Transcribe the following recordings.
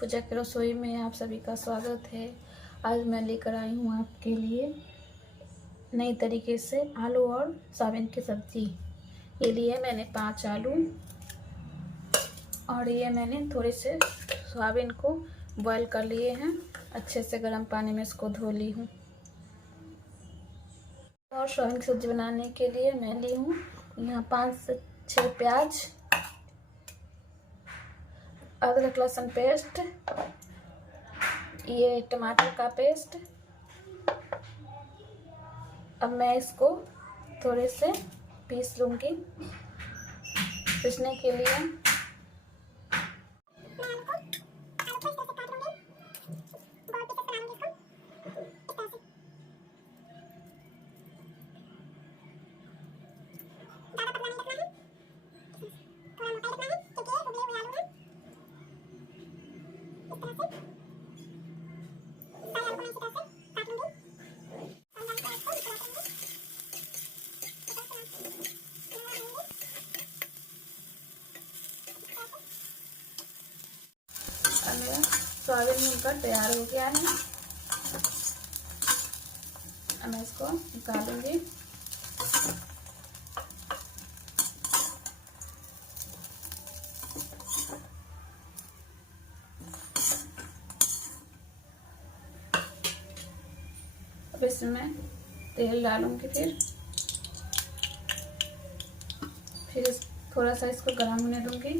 पूजा की रसोई में आप सभी का स्वागत है। आज मैं लेकर आई हूँ आपके लिए नई तरीके से आलू और सोयाबीन की सब्ज़ी। ये लिए मैंने 5 आलू और ये मैंने थोड़े से सोयाबीन को बॉईल कर लिए हैं। अच्छे से गर्म पानी में इसको धो ली हूँ। और सोयाबीन की सब्ज़ी बनाने के लिए मैं ली हूँ यहाँ 5 से 6 प्याज, अदरक लहसुन पेस्ट, ये टमाटर का पेस्ट। अब मैं इसको थोड़े से पीस लूँगी। पीसने के लिए मेरा सोयाबीन मिलकर तैयार हो गया है। अब मैं इसको निकालूंगी। अब इसमें तेल डालूंगी। फिर थोड़ा सा इसको गर्म होने दूंगी।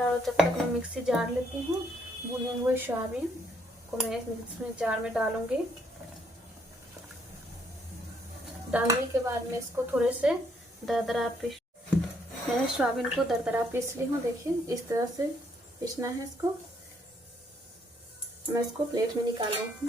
जब तक मैं मिक्सी जार लेती हूँ। भुने हुए सोयाबीन को मैं इसमें जार में डालूंगी। डालने के बाद मैं इसको थोड़े से दरदरा मैंने सोयाबीन को दरदरा पीस ली हूँ। देखिए इस तरह से पीसना है इसको। मैं इसको प्लेट में निकालूंगी।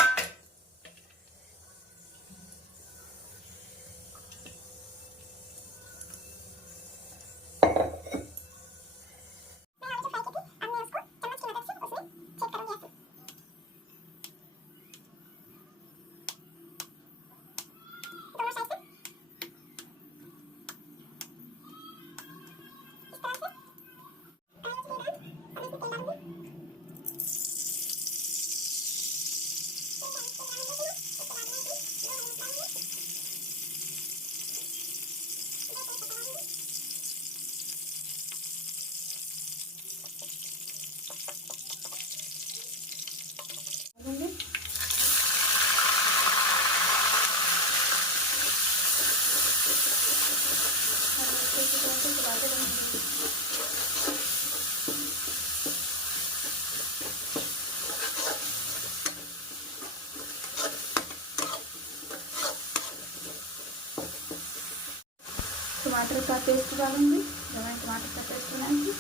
टमाटर का पेस्ट डालूंगी। जो मैं टमाटर का पेस्ट बनाई थी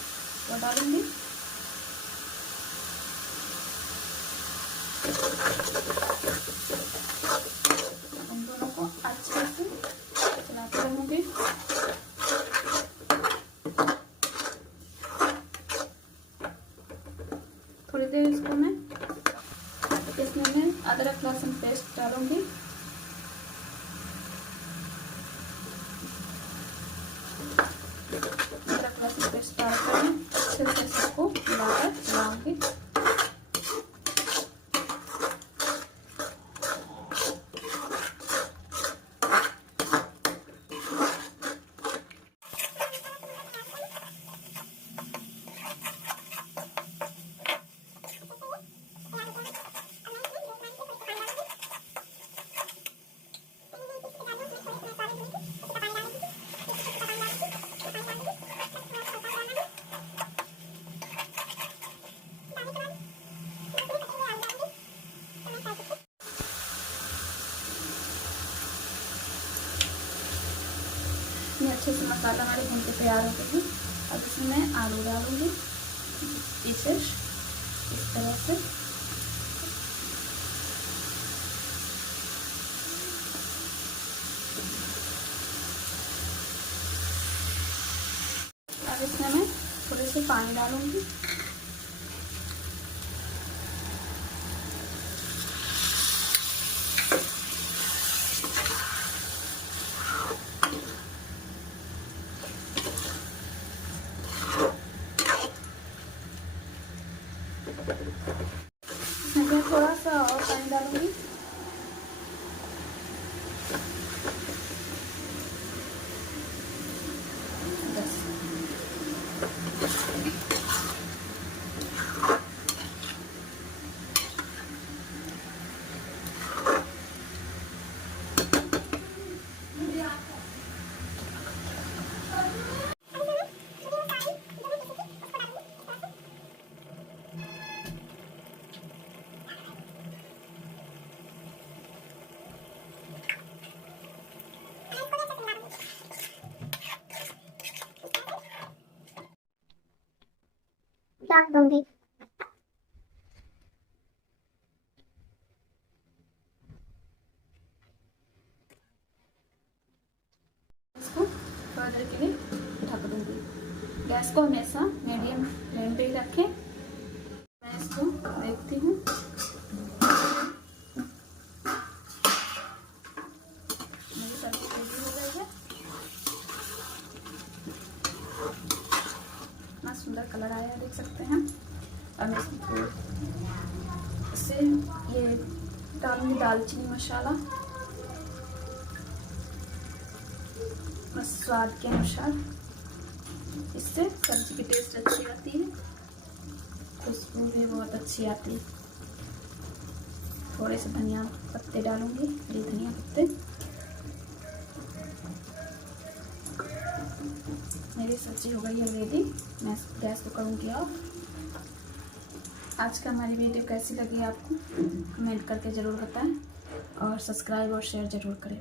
वो डालूंगी। उन दोनों को अच्छे से चलाते रहूंगी। थोड़ी देर इसको इसमें मैं अदरक लहसुन पेस्ट डालूंगी। अदरक लहसुन पेस्ट डालकर अच्छे से इसको मिलाकर चलाऊंगी। इसमें अच्छे से मसाला हमारे भून के तैयार हो गए हैं। अब इसमें मैं आलू डालूँगी पीसेस इस तरह से। अब इसमें मैं थोड़े से पानी डालूँगी। मैं थोड़ा सा और पानी डालूंगी। बस ढक दूंगी। इसको थोड़ा देर के लिए ढक दूंगी। गैस को हमेशा मीडियम फ्लेम पे ही रखें। मैं इसको देखती हूँ। मेरी सब्जी रेडी हो गई है। इतना सुंदर कलर आया देख सकते हैं। अब मैं इससे ये डालूंगी दालचीनी मसाला, बस स्वाद के अनुसार। इससे सब्जी की टेस्ट अच्छी आती है, खुशबू भी बहुत अच्छी आती है। थोड़े से धनिया पत्ते डालूंगी, ये धनिया पत्ते। मेरी सब्जी हो गई है रेडी। मैं गैस को करूँगी ऑफ। आज का हमारी वीडियो कैसी लगी आपको कमेंट करके ज़रूर बताएं और सब्सक्राइब और शेयर ज़रूर करें।